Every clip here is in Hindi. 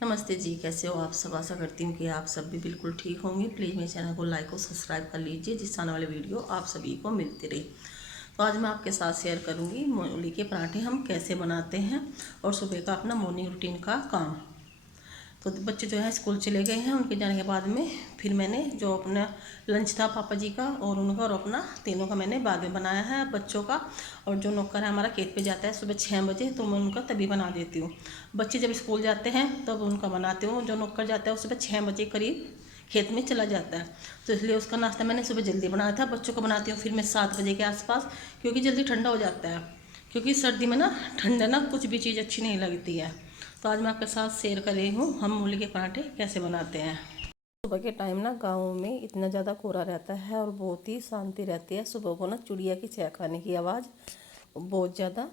नमस्ते जी, कैसे हो आप सब। आशा करती हूँ कि आप सब भी बिल्कुल ठीक होंगे। प्लीज़ मेरे चैनल को लाइक और सब्सक्राइब कर लीजिए, जिससे आने वाले वीडियो आप सभी को मिलती रही। तो आज मैं आपके साथ शेयर करूँगी मूली के पराठे हम कैसे बनाते हैं और सुबह का अपना मॉर्निंग रूटीन का काम। तो बच्चे जो है स्कूल चले गए हैं, उनके जाने के बाद में फिर मैंने जो अपना लंच था पापा जी का और उनका और अपना तीनों का मैंने बाद में बनाया है बच्चों का। और जो नौकर है हमारा खेत पे जाता है सुबह 6 बजे, तो मैं उनका तभी बना देती हूँ। बच्चे जब स्कूल जाते हैं तब उनका बनाती हूँ। जो नौकर जाता है वो सुबह 6 बजे करीब खेत में चला जाता है, तो इसलिए उसका नाश्ता मैंने सुबह जल्दी बनाया था। बच्चों को बनाती हूँ फिर मैं 7 बजे के आसपास, क्योंकि जल्दी ठंडा हो जाता है। क्योंकि सर्दी में ना ठंडा ना कुछ भी चीज़ अच्छी नहीं लगती है। तो आज मैं आपके साथ शेयर कर रही हूँ हम मूली के पराठे कैसे बनाते हैं। सुबह के टाइम ना गाँव में इतना ज़्यादा कोहरा रहता है और बहुत ही शांति रहती है। सुबह को ना चिड़िया की चहकाने की आवाज़ बहुत ज़्यादा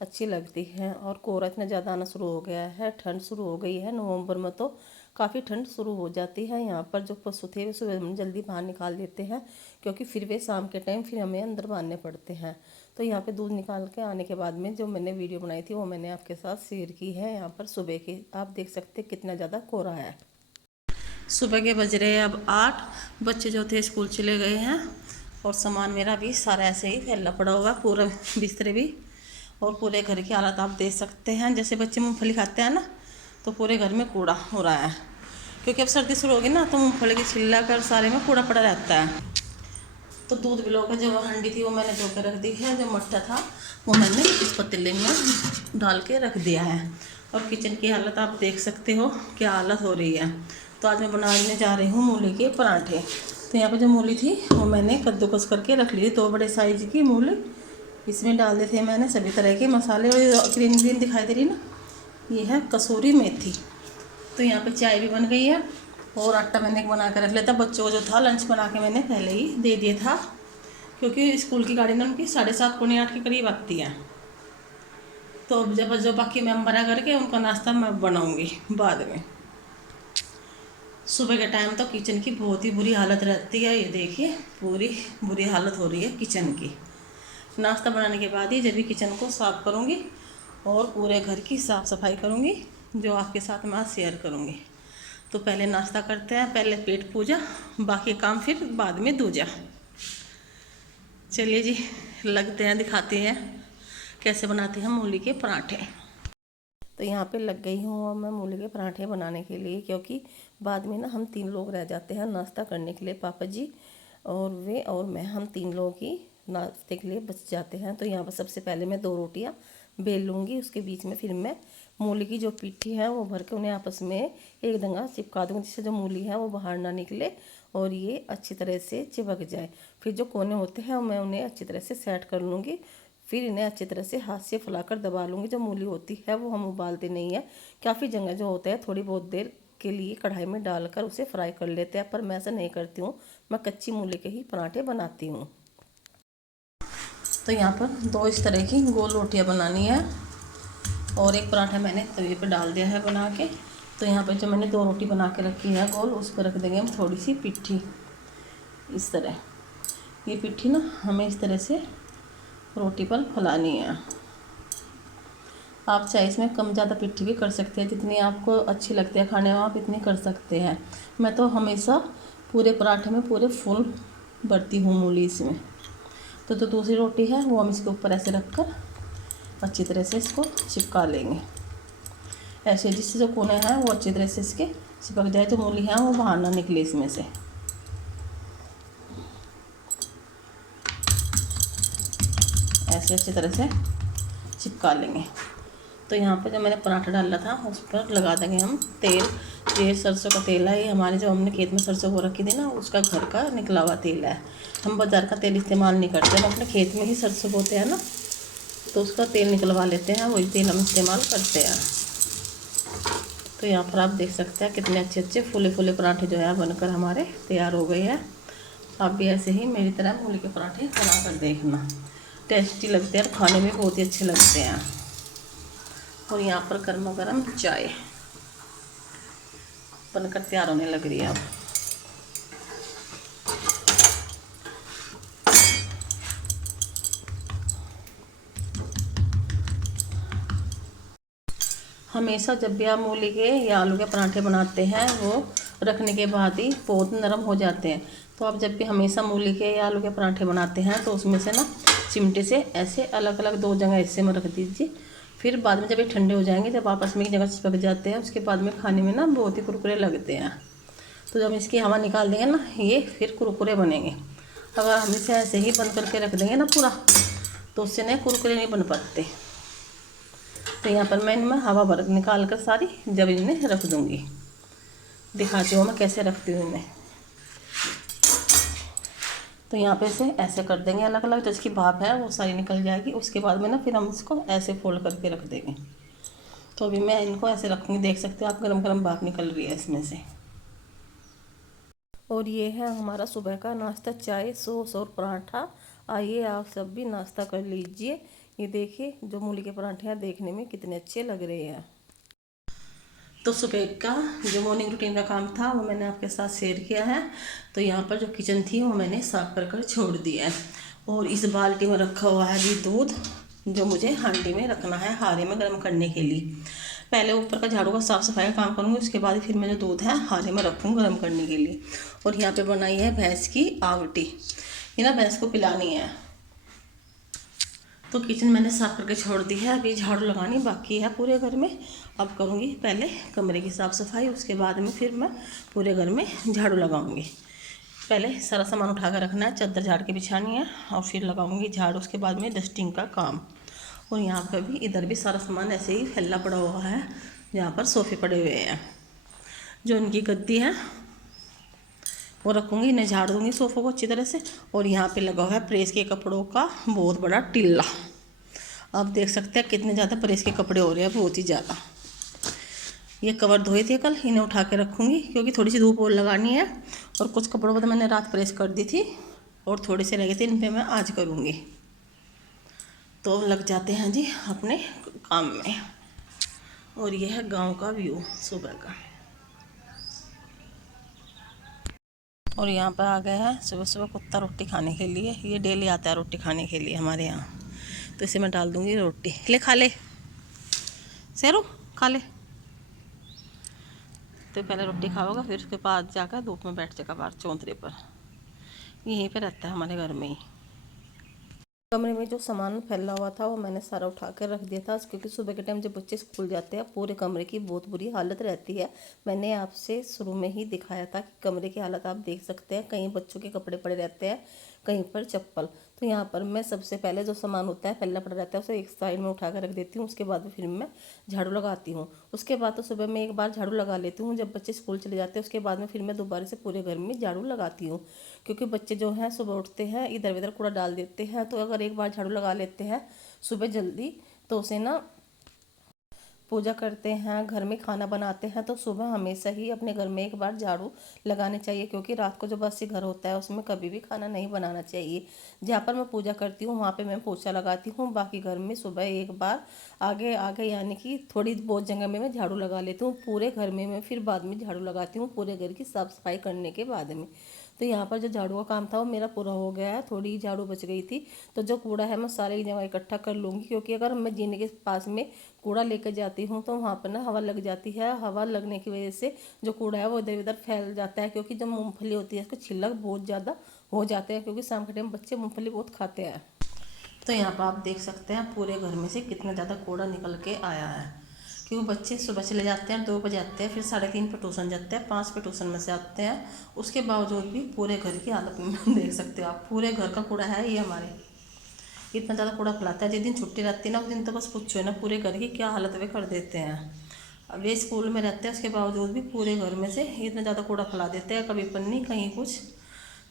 अच्छी लगती है। और कोहरा इतना ज़्यादा आना शुरू हो गया है, ठंड शुरू हो गई है। नवंबर में तो काफ़ी ठंड शुरू हो जाती है। यहाँ पर जो पशु थे वे सुबह हम जल्दी बाहर निकाल देते हैं, क्योंकि फिर वे शाम के टाइम फिर हमें अंदर बांधने पड़ते हैं। तो यहाँ पे दूध निकाल के आने के बाद में जो मैंने वीडियो बनाई थी वो मैंने आपके साथ शेयर की है। यहाँ पर सुबह की आप देख सकते हैं कितना ज़्यादा कोहरा है। सुबह के बज रहे हैं अब 8। बच्चे जो थे स्कूल चले गए हैं और सामान मेरा भी सारा ऐसे ही फैला पड़ा हुआ, पूरा बिस्तर भी और पूरे घर की हालत आप देख सकते हैं। जैसे बच्चे मूंगफली खाते हैं ना, तो पूरे घर में कूड़ा हो रहा है। क्योंकि अब सर्दी शुरू होगी ना, तो मूंगफली की छिलका कर सारे में कूड़ा पड़ा रहता है। तो दूध बिलो का जो हंडी थी वो मैंने धो कर रख दी है। जो मट्ठा था वो मैंने इस पतीले में डाल के रख दिया है। और किचन की हालत आप देख सकते हो क्या हालत हो रही है। तो आज मैं बनाने जा रही हूँ मूली के पराठे। तो यहाँ पे जो मूली थी वो मैंने कद्दूकस करके रख ली। 2 बड़े साइज की मूली इसमें डाल दिए थे मैंने सभी तरह के मसाले। और ग्रीन ग्रीन दिखाई दे रही ना, ये है कसूरी मेथी। तो यहाँ पे चाय भी बन गई है और आटा मैंने बना कर रख लिया था। बच्चों को जो था लंच बना के मैंने पहले ही दे दिया था, क्योंकि स्कूल की गाड़ी ना उनकी 7:30 पौने 8 के करीब आती है। तो जब जो बाकी मेम्बर है करके उनका नाश्ता मैं बनाऊंगी बाद में। सुबह के टाइम तो किचन की बहुत ही बुरी हालत रहती है। ये देखिए पूरी बुरी हालत हो रही है किचन की। नाश्ता बनाने के बाद ही जब भी किचन को साफ़ करूँगी और पूरे घर की साफ़ सफाई करूँगी, जो आपके साथ मैं आज शेयर करूँगी। तो पहले नाश्ता करते हैं, पहले पेट पूजा, बाकी काम फिर बाद में दूजा। चलिए जी, लगते हैं, दिखाते हैं कैसे बनाते हैं मूली के पराठे। तो यहाँ पे लग गई हूँ अब मैं मूली के पराठे बनाने के लिए, क्योंकि बाद में ना हम 3 लोग रह जाते हैं नाश्ता करने के लिए। पापा जी और वे और मैं, हम 3 लोग ही नाश्ते के लिए बच जाते हैं। तो यहाँ पर सबसे पहले मैं 2 रोटियाँ बेल लूँगी। उसके बीच में फिर मैं मूली की जो पिट्ठी है वो भर के उन्हें आपस में एक दंगा चिपका दूँगी, जिससे जो मूली है वो बाहर ना निकले और ये अच्छी तरह से चिपक जाए। फिर जो कोने होते हैं मैं उन्हें अच्छी तरह से सेट कर लूँगी। फिर इन्हें अच्छी तरह से हाथ से फैलाकर दबा लूँगी। जो मूली होती है वो हम उबालते नहीं है। काफ़ी जगह जो होता है थोड़ी बहुत देर के लिए कढ़ाई में डालकर उसे फ्राई कर लेते हैं, पर मैं ऐसा नहीं करती हूँ। मैं कच्ची मूली के ही पराठे बनाती हूँ। तो यहाँ पर 2 इस तरह की गोल रोटियाँ बनानी है और एक पराठा मैंने तवे पर डाल दिया है बना के। तो यहाँ पर जो मैंने 2 रोटी बना के रखी है गोल, उस पर रख देंगे हम थोड़ी सी पिट्ठी इस तरह। ये पिट्ठी ना हमें इस तरह से रोटी पर फैलानी है। आप चाहे इसमें कम ज़्यादा पिट्ठी भी कर सकते हैं, जितनी आपको अच्छी लगती है खाने में आप इतनी कर सकते हैं। मैं तो हमेशा पूरे पराठे में पूरे फुल भरती हूँ मूली इसमें। तो दूसरी रोटी है वो हम इसके ऊपर ऐसे रख कर अच्छी तरह से इसको चिपका लेंगे। ऐसे जिससे जो कोने हैं वो अच्छी तरह से इसके चिपक जाए, तो मूली है वो बाहर ना निकले इसमें से। ऐसे अच्छी तरह से चिपका लेंगे। तो यहाँ पर जो मैंने पराठा डाला था उस पर लगा देंगे हम तेल। ये सरसों का तेल है, ये हमारे जो हमने खेत में सरसों वो रखी थी ना, उसका घर का निकला हुआ तेल है। हम बाज़ार का तेल इस्तेमाल नहीं करते, हम अपने खेत में ही सरसों बोते हैं ना, तो उसका तेल निकलवा लेते हैं, वही तेल हम इस्तेमाल करते हैं। तो यहाँ पर आप देख सकते हैं कितने अच्छे अच्छे फूले फूले पराठे जो है बनकर हमारे तैयार हो गए हैं। आप भी ऐसे ही मेरी तरह मूली के पराठे बना कर देखना, टेस्टी लगते हैं और खाने में बहुत ही अच्छे लगते हैं। और यहाँ पर गर्मा गर्म चाय बनकर तैयार होने लग रही है अब। हमेशा जब भी आप मूली के या आलू के पराठे बनाते हैं वो रखने के बाद ही बहुत नरम हो जाते हैं। तो आप जब भी हमेशा मूली के या आलू के पराठे बनाते हैं तो उसमें से ना चिमटे से ऐसे अलग अलग 2 जगह हिस्से में रख दीजिए। फिर बाद में जब ये ठंडे हो जाएंगे, जब आपस में एक जगह चिपक जाते हैं, उसके बाद में खाने में ना बहुत ही कुरकुरे लगते हैं। तो जब इसकी हवा निकाल देंगे ना, ये फिर कुरकुरे बनेंगे। अगर हम इसे ऐसे ही बंद करके रख देंगे ना पूरा, तो उससे ना कुरकुरे नहीं बन पाते। तो यहाँ पर मैं इनमें हवा भर निकाल कर सारी जब इन्हें रख दूँगी। दिखाती हूँ मैं कैसे रखती हूँ इन्हें। तो यहाँ पे इसे ऐसे कर देंगे अलग अलग, जिसकी भाप है वो सारी निकल जाएगी। उसके बाद में ना फिर हम इसको ऐसे फोल्ड करके रख देंगे। तो अभी मैं इनको ऐसे रखूँगी, देख सकते हो आप, गरम गरम भाप निकल रही है इसमें से। और ये है हमारा सुबह का नाश्ता, चाय, सॉस और पराठा। आइए आप सब भी नाश्ता कर लीजिए। ये देखिए जो मूली के पराठे हैं देखने में कितने अच्छे लग रहे हैं। तो सुबह का जो मॉर्निंग रूटीन का काम था वो मैंने आपके साथ शेयर किया है। तो यहाँ पर जो किचन थी वो मैंने साफ कर कर छोड़ दिया है। और इस बाल्टी में रखा हुआ है अभी दूध, जो मुझे हांडी में रखना है हारे में गर्म करने के लिए। पहले ऊपर का झाड़ू का साफ़ सफाई का काम करूँगी, उसके बाद फिर मैं जो दूध है हारे में रखूँगी गर्म करने के लिए। और यहाँ पे बनाई है भैंस की आवटी, ये ना भैंस को पिलानी है। तो किचन मैंने साफ करके छोड़ दी है, अभी झाड़ू लगानी बाकी है पूरे घर में। अब करूँगी पहले कमरे की साफ़ सफाई, उसके बाद में फिर मैं पूरे घर में झाड़ू लगाऊंगी। पहले सारा सामान उठा कर रखना है, चादर झाड़ के बिछानी है और फिर लगाऊंगी झाड़ू, उसके बाद में डस्टिंग का काम। और यहाँ पर भी इधर भी सारा सामान ऐसे ही फैला पड़ा हुआ है, जहाँ पर सोफ़े पड़े हुए हैं। जो इनकी गद्दी है वो रखूँगी, इन्हें झाड़ दूँगी सोफ़ों को अच्छी तरह से। और यहाँ पे लगा हुआ है प्रेस के कपड़ों का बहुत बड़ा टिल्ला। आप देख सकते हैं कितने ज़्यादा प्रेस के कपड़े हो रहे हैं, बहुत ही ज़्यादा। ये कवर धोए थे कल, इन्हें उठा के रखूँगी क्योंकि थोड़ी सी धूप और लगानी है। और कुछ कपड़ों पर तो मैंने रात प्रेस कर दी थी और थोड़े से रह गए थे, इन पर मैं आज करूँगी। तो लग जाते हैं जी अपने काम में। और ये है गाँव का व्यू सुबह का। और यहाँ पर आ गया है सुबह सुबह कुत्ता रोटी खाने के लिए। ये डेली आता है रोटी खाने के लिए हमारे यहाँ। तो इसे मैं डाल दूँगी रोटी, ले खा ले शेरू, खा ले। तो पहले रोटी खाओगा, फिर उसके बाद जाकर धूप में बैठ जाएगा बाहर चौंतरे पर। यहीं पे रहता है हमारे घर में ही। कमरे में जो सामान फैला हुआ था वो मैंने सारा उठा कर रख दिया था, क्योंकि सुबह के टाइम जब बच्चे स्कूल जाते हैं पूरे कमरे की बहुत बुरी हालत रहती है। मैंने आपसे शुरू में ही दिखाया था कि कमरे की हालत आप देख सकते हैं, कहीं बच्चों के कपड़े पड़े रहते हैं, कहीं पर चप्पल। तो यहाँ पर मैं सबसे पहले जो सामान होता है फैला पड़ा रहता है उसे एक साइड में उठा कर रख देती हूँ। उसके बाद फिर मैं झाड़ू लगाती हूँ। उसके बाद तो सुबह मैं एक बार झाड़ू लगा लेती हूँ, जब बच्चे स्कूल चले जाते हैं उसके बाद में फिर मैं दोबारा से पूरे घर में झाड़ू लगाती हूँ। क्योंकि बच्चे जो हैं सुबह उठते हैं इधर उधर कूड़ा डाल देते हैं, तो अगर एक बार झाड़ू लगा लेते हैं सुबह जल्दी तो उसे ना पूजा करते हैं, घर में खाना बनाते हैं, तो सुबह हमेशा ही अपने घर में एक बार झाड़ू लगाने चाहिए। क्योंकि रात को जो बासी घर होता है उसमें कभी भी खाना नहीं बनाना चाहिए। जहाँ पर मैं पूजा करती हूँ वहाँ पे मैं पोछा लगाती हूँ, बाकी घर में सुबह एक बार आगे आगे यानी कि थोड़ी बहुत जगह में मैं झाड़ू लगा लेती हूँ। पूरे घर में मैं फिर बाद में झाड़ू लगाती हूँ पूरे घर की साफ़ सफाई करने के बाद में। तो यहाँ पर जो झाड़ू का काम था वो मेरा पूरा हो गया है, थोड़ी झाड़ू बच गई थी। तो जो कूड़ा है मैं सारी जगह इकट्ठा कर लूँगी, क्योंकि अगर मैं जीने के पास में कूड़ा लेकर जाती हूँ तो वहाँ पर ना हवा लग जाती है। हवा लगने की वजह से जो कूड़ा है वो इधर उधर फैल जाता है, क्योंकि जो मूँगफली होती है उसके छिलक बहुत ज़्यादा हो जाते हैं, क्योंकि शाम के टाइम बच्चे मूँगफली बहुत खाते हैं। तो यहाँ पर आप देख सकते हैं पूरे घर में से कितना ज़्यादा कूड़ा निकल के आया है। क्योंकि बच्चे सुबह चले जाते हैं 2 बजे आते हैं, फिर 3:30 पे ट्यूशन जाते हैं, 5 पे ट्यूशन में से आते हैं। उसके बावजूद भी पूरे घर की हालत में देख सकते हो आप, पूरे घर का कूड़ा है ये हमारे। इतना ज़्यादा कूड़ा फैलाता है, जिस दिन छुट्टी रहती है ना उस दिन तो बस पूछो है ना, पूरे घर की क्या हालत वे कर देते हैं। अब ये स्कूल में रहते हैं उसके बावजूद भी पूरे घर में से इतना ज़्यादा कूड़ा फैला देते हैं, कभी पन्नी कहीं कुछ।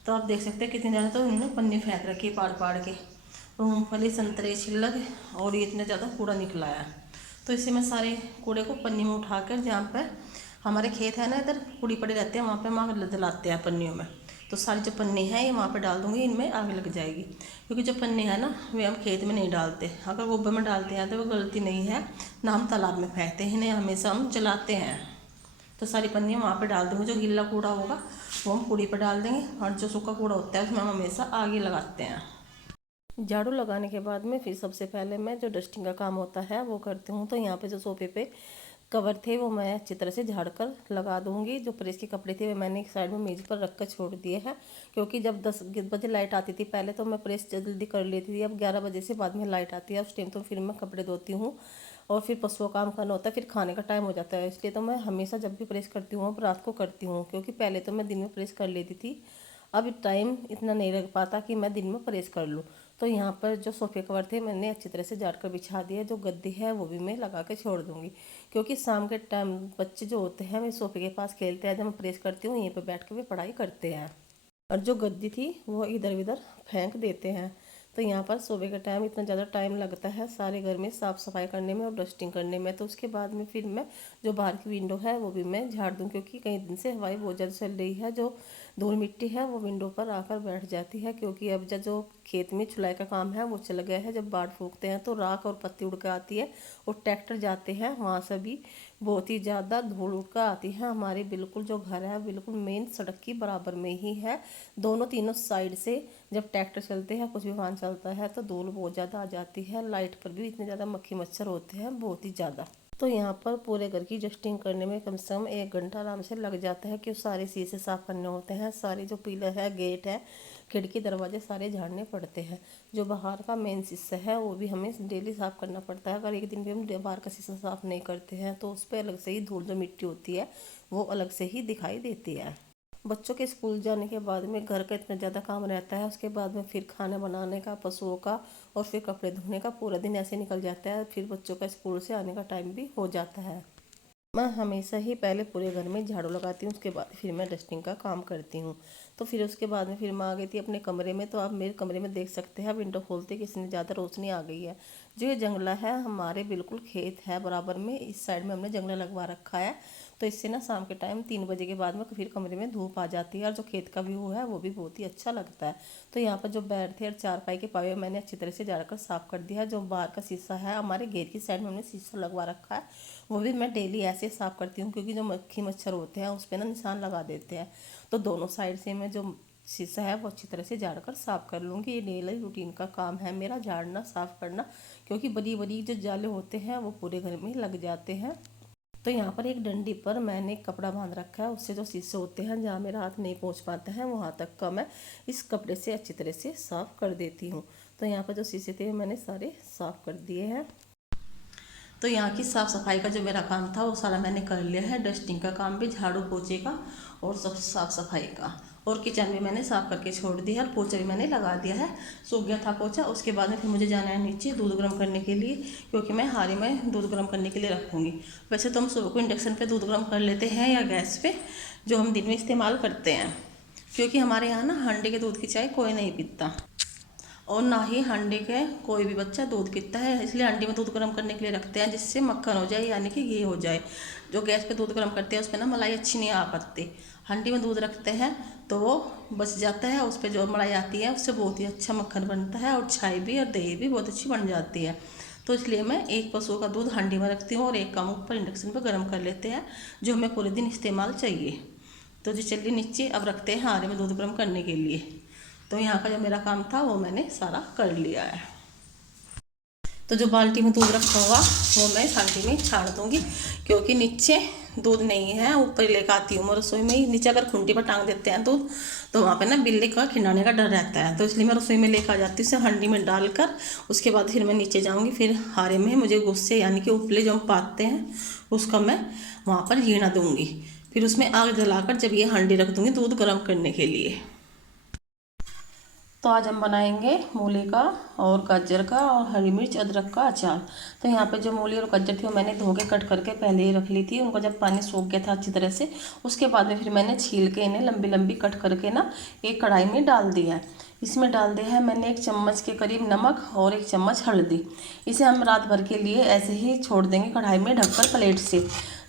तो आप देख सकते हैं कितनी ज़्यादा, तो इन्होंने पन्नी फेंक रखी है पाड़ पाड़ के, मूँगफली संतरे छिलक, और ये इतना ज़्यादा कूड़ा निकला है। तो इससे मैं सारे कूड़े को पन्नी में उठाकर, जहाँ पर हमारे खेत है ना इधर कूड़ी पड़े रहते हैं वहाँ पे हम जलाते हैं पन्नियों में। तो सारी जो पन्नी है ये वहाँ पे डाल दूँगी, इनमें आग लग जाएगी। क्योंकि जो पन्नी है ना वे हम खेत में नहीं डालते, अगर गोबर में डालते हैं तो वो गलती नहीं है ना, हम तालाब में फेंकते हैं, इन्हें हमेशा हम जलाते हैं। तो सारी पन्नियाँ वहाँ पे डाल दूँगी, जो गीला कूड़ा होगा वो हम कूड़ी पर डाल देंगे, और जो सूखा कूड़ा होता है उसमें हम हमेशा आग ही लगाते हैं। झाड़ू लगाने के बाद में फिर सबसे पहले मैं जो डस्टिंग का काम होता है वो करती हूँ। तो यहाँ पे जो सोफे पे कवर थे वो मैं अच्छी तरह से झाड़ कर लगा दूंगी। जो प्रेस के कपड़े थे वो मैंने एक साइड में मेज़ पर रख कर छोड़ दिए हैं, क्योंकि जब 10 बजे लाइट आती थी पहले तो मैं प्रेस जल्दी कर लेती थी। अब 11 बजे से बाद में लाइट आती है, उस टाइम तो फिर मैं कपड़े धोती हूँ और फिर पशुओं का काम करना होता है, फिर खाने का टाइम हो जाता है। इसलिए तो मैं हमेशा जब भी प्रेस करती हूँ अब रात को करती हूँ, क्योंकि पहले तो मैं दिन में प्रेस कर लेती थी। अब टाइम इतना नहीं लग पाता कि मैं दिन में प्रेस कर लूँ। तो यहाँ पर जो सोफ़े कवर थे मैंने अच्छी तरह से झाड़ कर बिछा दिया। जो गद्दी है वो भी मैं लगा के छोड़ दूँगी, क्योंकि शाम के टाइम बच्चे जो होते हैं मेरे सोफ़े के पास खेलते हैं, जब मैं प्रेस करती हूँ यहीं पर बैठ के वे पढ़ाई करते हैं और जो गद्दी थी वो इधर उधर फेंक देते हैं। तो यहाँ पर सुबह का टाइम इतना ज़्यादा टाइम लगता है सारे घर में साफ़ सफाई करने में और डस्टिंग करने में। तो उसके बाद में फिर मैं जो बाहर की विंडो है वो भी मैं झाड़ दूँ, क्योंकि कई दिन से हवाई बहुत ज़्यादा चल रही है। जो धूल मिट्टी है वो विंडो पर आकर बैठ जाती है, क्योंकि अब जो खेत में छुलाई का काम है वो चल गया है। जब बाढ़ फूकते हैं तो राख और पत्ती उड़ कर आती है और ट्रैक्टर जाते हैं वहाँ से भी बहुत ही ज़्यादा धूल उड़ कर आती है। हमारे बिल्कुल जो घर है बिल्कुल मेन सड़क की बराबर में ही है। दोनों तीनों साइड से जब ट्रैक्टर चलते हैं कुछ भी वाहन चलता है तो धूल बहुत ज़्यादा आ जाती है। लाइट पर भी इतने ज़्यादा मक्खी मच्छर होते हैं, बहुत ही ज़्यादा। तो यहाँ पर पूरे घर की डस्टिंग करने में कम से कम 1 घंटा आराम से लग जाता है, क्योंकि सारे शीशे साफ़ करने होते हैं, सारे जो पिलर है, गेट है, खिड़की दरवाजे सारे झाड़ने पड़ते हैं। जो बाहर का मेन शीशा है वो भी हमें डेली साफ़ करना पड़ता है। अगर एक दिन भी हम बाहर का शीशा साफ़ नहीं करते हैं तो उस पर अलग से ही धूल जो मिट्टी होती है वो अलग से ही दिखाई देती है। बच्चों के स्कूल जाने के बाद में घर का इतना ज़्यादा काम रहता है, उसके बाद में फिर खाना बनाने का, पशुओं का और फिर कपड़े धोने का, पूरा दिन ऐसे निकल जाता है। फिर बच्चों का स्कूल से आने का टाइम भी हो जाता है। मैं हमेशा ही पहले पूरे घर में झाड़ू लगाती हूँ, उसके बाद फिर मैं डस्टिंग का काम करती हूँ। तो फिर उसके बाद में फिर मैं आ गई थी अपने कमरे में। तो आप मेरे कमरे में देख सकते हैं विंडो खोलते कितनी ज़्यादा रोशनी आ गई है। जो ये जंगला है हमारे बिल्कुल खेत है बराबर में, इस साइड में हमने जंगला लगवा रखा है। तो इससे ना शाम के टाइम 3 बजे के बाद में फिर कमरे में धूप आ जाती है और जो खेत का व्यू है वो भी बहुत ही अच्छा लगता है। तो यहाँ पर जो बेड थे और चारपाई के पावे मैंने अच्छी तरह से झाड़ कर साफ़ कर दिया। जो बाहर का शीशा है हमारे गेट की साइड में हमने शीशा लगवा रखा है, वो भी मैं डेली ऐसे साफ़ करती हूँ, क्योंकि जो मक्खी मच्छर होते हैं उस पर ना निशान लगा देते हैं। तो दोनों साइड से मैं जो शीशा है वो अच्छी तरह से झाड़ कर साफ़ कर लूँगी। ये डेली रूटीन का काम है मेरा, झाड़ना साफ़ करना, क्योंकि बड़ी बड़ी जो जाले होते हैं वो पूरे घर में लग जाते हैं। तो यहाँ पर एक डंडी पर मैंने एक कपड़ा बांध रखा है, उससे जो शीशे होते हैं जहाँ मेरा हाथ नहीं पहुँच पाता है वहाँ तक का मैं इस कपड़े से अच्छी तरह से साफ़ कर देती हूँ। तो यहाँ पर जो शीशे थे मैंने सारे साफ़ कर दिए हैं। तो यहाँ की साफ़ सफाई का जो मेरा काम था वो सारा मैंने कर लिया है। डस्टिंग का काम भी, झाड़ू पोछे का और सब साफ़ सफाई का, और किचन भी मैंने साफ़ करके छोड़ दिया है और पोछा भी मैंने लगा दिया है। सूख गया था पोछा। उसके बाद में फिर मुझे जाना है नीचे दूध गर्म करने के लिए, क्योंकि मैं हारी में दूध गर्म करने के लिए रखूँगी। वैसे तो हम सुबह को इंडक्शन पर दूध गर्म कर लेते हैं या गैस पर, जो हम दिन में इस्तेमाल करते हैं, क्योंकि हमारे यहाँ ना हांडी के दूध की चाय कोई नहीं पीता और ना ही हांडी के कोई भी बच्चा दूध पीता है। इसलिए हांडी में दूध गर्म करने के लिए रखते हैं, जिससे मक्खन हो जाए यानी कि घी हो जाए। जो गैस पे दूध गर्म करते हैं उस पर ना मलाई अच्छी नहीं आ पाती। हांडी में दूध रखते हैं तो वो बच जाता है, उस पर जो मलाई आती है उससे बहुत ही अच्छा मक्खन बनता है और छाई भी और दही भी बहुत अच्छी बन जाती है। तो इसलिए मैं एक पशु का दूध हांडी में रखती हूँ और एक का ऊपर इंडक्शन पर गर्म कर लेते हैं, जो हमें पूरे दिन इस्तेमाल चाहिए। तो जो चलिए नीचे अब रखते हैं हारे में दूध गर्म करने के लिए। तो यहाँ का जो मेरा काम था वो मैंने सारा कर लिया है। तो जो बाल्टी में दूध रखा हुआ वो मैं बाल्टी में छाड़ दूँगी, क्योंकि नीचे दूध नहीं है, ऊपर लेकर आती हूँ मैं रसोई में ही। नीचे अगर खूंटी पर टांग देते हैं दूध तो वहाँ पे ना बिल्ली का खिंडाने का डर रहता है, तो इसलिए मैं रसोई में लेकर आ जाती हूँ उसे हांडी में डालकर। उसके बाद फिर मैं नीचे जाऊँगी, फिर हारे में मुझे गुस्से यानी कि उपले जो हम पाते हैं उसका मैं वहाँ पर हीना दूँगी। फिर उसमें आग जलाकर जब ये हांडी रख दूँगी दूध गर्म करने के लिए। तो आज हम बनाएंगे मूली का और गाजर का और हरी मिर्च अदरक का अचार। तो यहाँ पे जो मूली और गाजर थी वो मैंने धो के कट करके पहले ही रख ली थी। उनको जब पानी सूख गया था अच्छी तरह से, उसके बाद में फिर मैंने छील के इन्हें लंबी लंबी कट करके ना एक कढ़ाई में डाल दिया है। इसमें डाल दिया है मैंने 1 चम्मच के करीब नमक और 1 चम्मच हल्दी। इसे हम रात भर के लिए ऐसे ही छोड़ देंगे कढ़ाई में ढककर प्लेट से।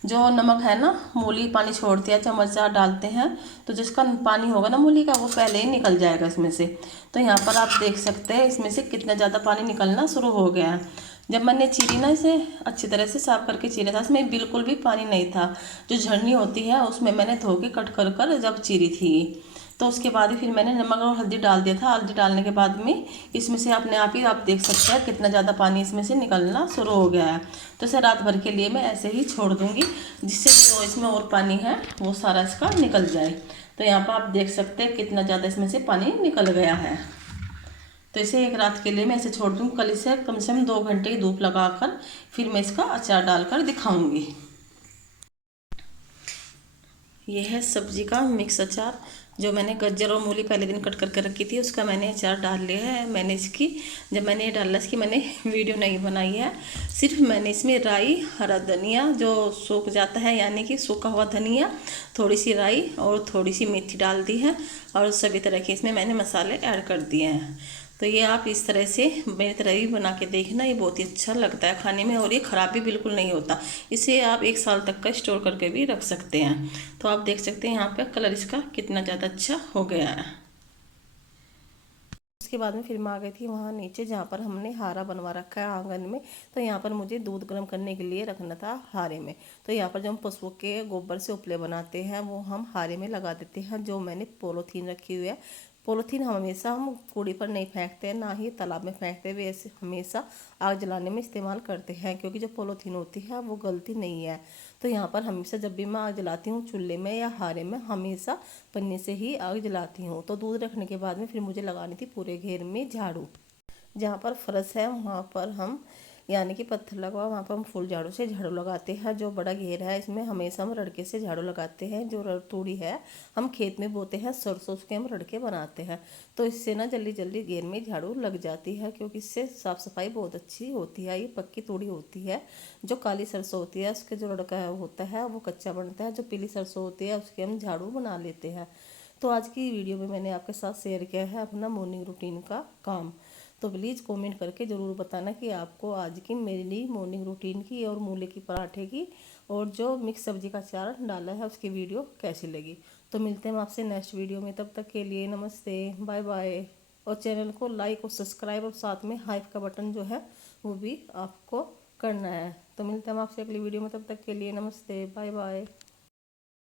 जो नमक है ना, मूली पानी छोड़ती है, चम्मच डालते हैं तो जिसका पानी होगा ना मूली का वो पहले ही निकल जाएगा इसमें से। तो यहाँ पर आप देख सकते हैं इसमें से कितना ज़्यादा पानी निकलना शुरू हो गया है। जब मैंने चीरी ना इसे अच्छी तरह से साफ करके चीरा था, इसमें बिल्कुल भी पानी नहीं था। जो झरनी होती है उसमें मैंने धो के कट कर कर जब चीरी थी। तो तो उसके बाद ही फिर मैंने नमक और हल्दी डाल दिया था। हल्दी डालने के बाद में इसमें से अपने आप ही आप देख सकते हैं कितना ज़्यादा पानी इसमें से निकलना शुरू हो गया है। तो इसे रात भर के लिए मैं ऐसे ही छोड़ दूँगी, जिससे जो इसमें और पानी है वो सारा इसका निकल जाए। तो यहाँ पर आप देख सकते हैं कितना ज़्यादा इसमें से पानी निकल गया है। तो इसे एक रात के लिए मैं ऐसे छोड़ दूँगी। कल इसे कम से कम 2 घंटे की धूप लगाकर फिर मैं इसका अचार डालकर दिखाऊँगी। यह है सब्जी का मिक्स अचार, जो मैंने गाजर और मूली पहले दिन कट करके रखी थी, उसका मैंने अचार डाल लिया है। मैंने इसकी जब मैंने ये डाला इसकी मैंने वीडियो नहीं बनाई है, सिर्फ मैंने इसमें राई, हरा धनिया जो सूख जाता है यानी कि सूखा हुआ धनिया, थोड़ी सी राई और थोड़ी सी मेथी डाल दी है, और सभी तरह के इसमें मैंने मसाले ऐड कर दिए हैं। तो ये आप इस तरह से मेरी तरह भी बना के देखना, ये बहुत ही अच्छा लगता है खाने में, और ये ख़राब भी बिल्कुल नहीं होता। इसे आप 1 साल तक का स्टोर करके भी रख सकते हैं। तो आप देख सकते हैं यहाँ पे कलर इसका कितना ज़्यादा अच्छा हो गया है। उसके बाद में फिर मैं आ गई थी वहाँ नीचे, जहाँ पर हमने हारा बनवा रखा है आंगन में। तो यहाँ पर मुझे दूध गर्म करने के लिए रखना था हारे में। तो यहाँ पर जो हम पशुओं के गोबर से उपले बनाते हैं वो हम हारे में लगा देते हैं। जो मैंने पॉलीथीन रखी हुई है, पॉलीथीन हमेशा हम कूड़ी पर नहीं फेंकते हैं, ना ही तालाब में फेंकते हुए, ऐसे हमेशा आग जलाने में इस्तेमाल करते हैं, क्योंकि जो पॉलीथीन होती है वो गलती नहीं है। तो यहाँ पर हमेशा जब भी मैं आग जलाती हूँ चूल्हे में या हारे में, हमेशा पन्नी से ही आग जलाती हूँ। तो दूध रखने के बाद में फिर मुझे लगानी थी पूरे घेर में झाड़ू। जहाँ पर फर्श है वहाँ पर हम यानी कि पत्थर लगा वहाँ पर हम फुल झाड़ू से झाड़ू लगाते हैं। जो बड़ा घेर है इसमें हमेशा हम रड़के से झाड़ू लगाते हैं। जो तूड़ी है हम खेत में बोते हैं सरसों, उसके हम रड़के बनाते हैं। तो इससे ना जल्दी जल्दी घेर में झाड़ू लग जाती है, क्योंकि इससे साफ़ सफाई बहुत अच्छी होती है। ये पक्की तूड़ी होती है। जो काली सरसों होती है उसके जो रड़का होता है वो कच्चा बनता है। जो पीली सरसों होती है उसके हम झाड़ू बना लेते हैं। तो आज की वीडियो में मैंने आपके साथ शेयर किया है अपना मॉर्निंग रूटीन का काम। तो प्लीज़ कमेंट करके ज़रूर बताना कि आपको आज की मेरी मॉर्निंग रूटीन की और मूली की पराठे की और जो मिक्स सब्जी का अचार डाला है उसकी वीडियो कैसी लगी। तो मिलते हैं आपसे नेक्स्ट वीडियो में, तब तक के लिए नमस्ते, बाय बाय। और चैनल को लाइक और सब्सक्राइब और साथ में हाइप का बटन जो है वो भी आपको करना है। तो मिलते हैं आपसे अगली वीडियो में, तब तक के लिए नमस्ते, बाय बाय।